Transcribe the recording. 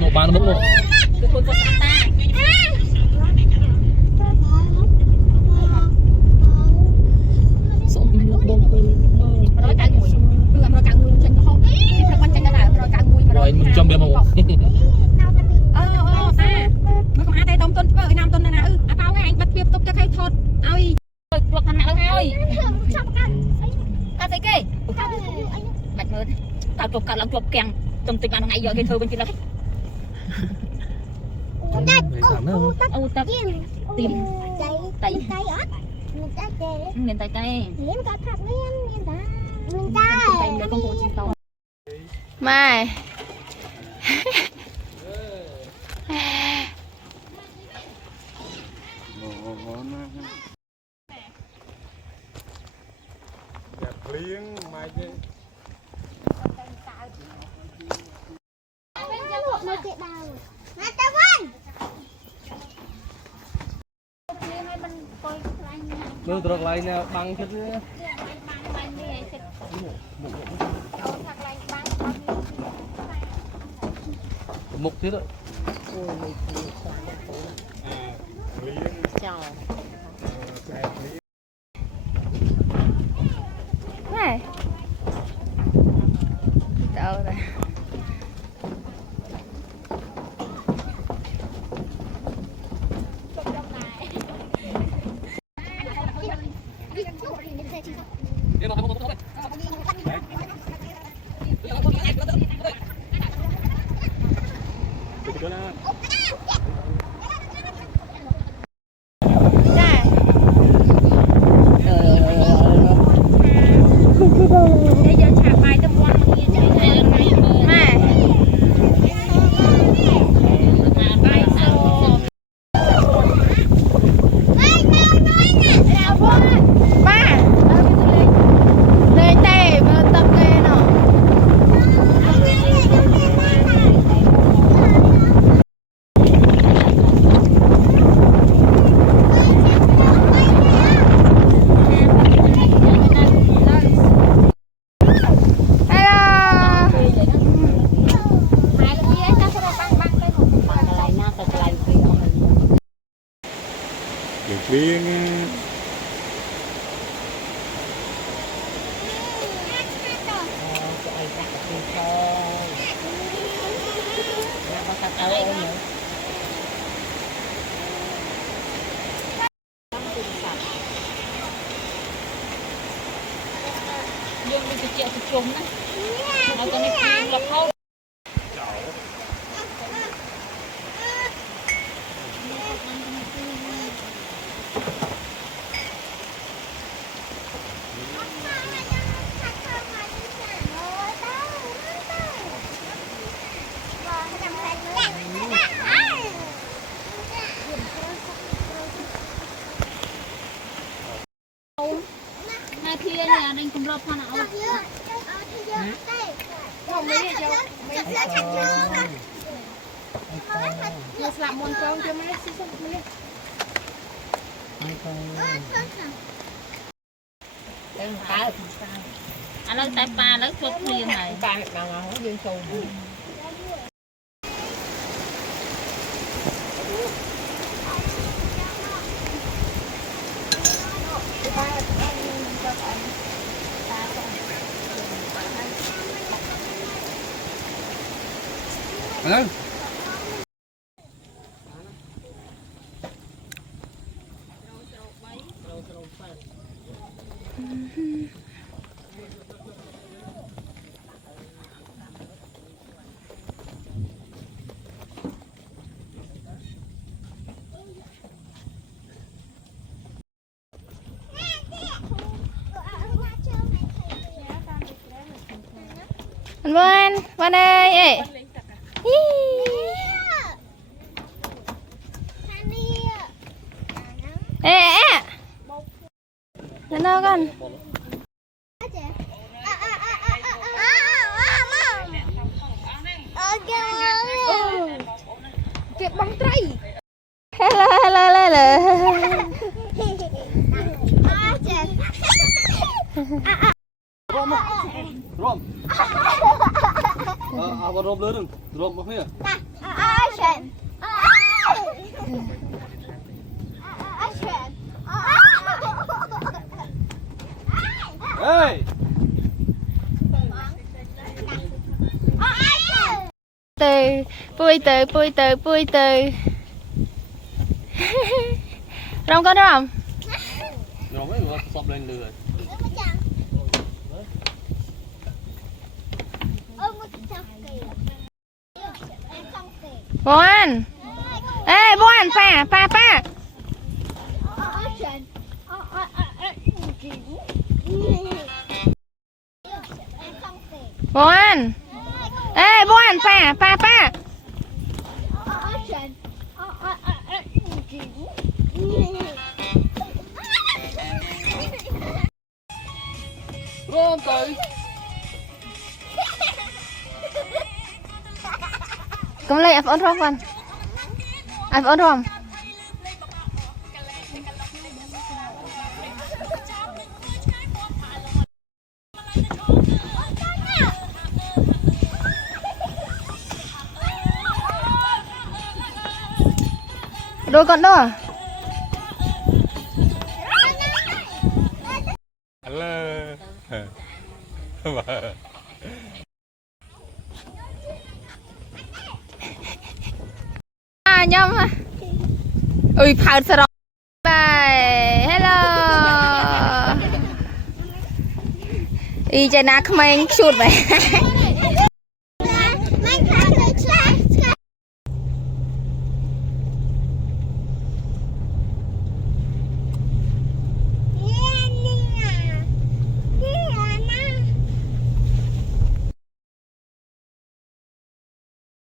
một bàn một rồi mình trong bếp một nó còn ai đây đông tuần vợ nam tuần này nè bao cái anh bắt tiếp tục cho khai thốt ơi chuột thằng nào ơi ta thấy kì mạch mơ tao chụp cả lần chụp kèng trong tình bạn ngày giờ cái thơ bên kia là tắt tìm tay miền tay tay mai liếng mai chứ đưa được lại nè bằng chứ mục thế đó này đâu rồi liếng dương đi chợ chung á nó có này lập thôi hai kia nhà anh cùng lọp hoa nào không mấy này cháu nó làm món trâu cho mấy xí xí mấy anh lấy tay ba lấy chốt liền này ba nào không dương sầu Hello. Vân ơi ê ê lên đâu con kẹp băng tray hello Rom. เอารวมเลยนึงรวมมาเนี่ยเฮ้ย từ pui từ pui từ pui từ rong có rong rồi mấy người sập lên lừa Boan ê Boan pa pa pa Boan ê Boan pa pa pa rôm tới Cầm lấy iPhone rong con iPhone rong Đôi con đó à? Hello. À nhom ui phao sờ bye hello y chạy nát không anh shoot vậy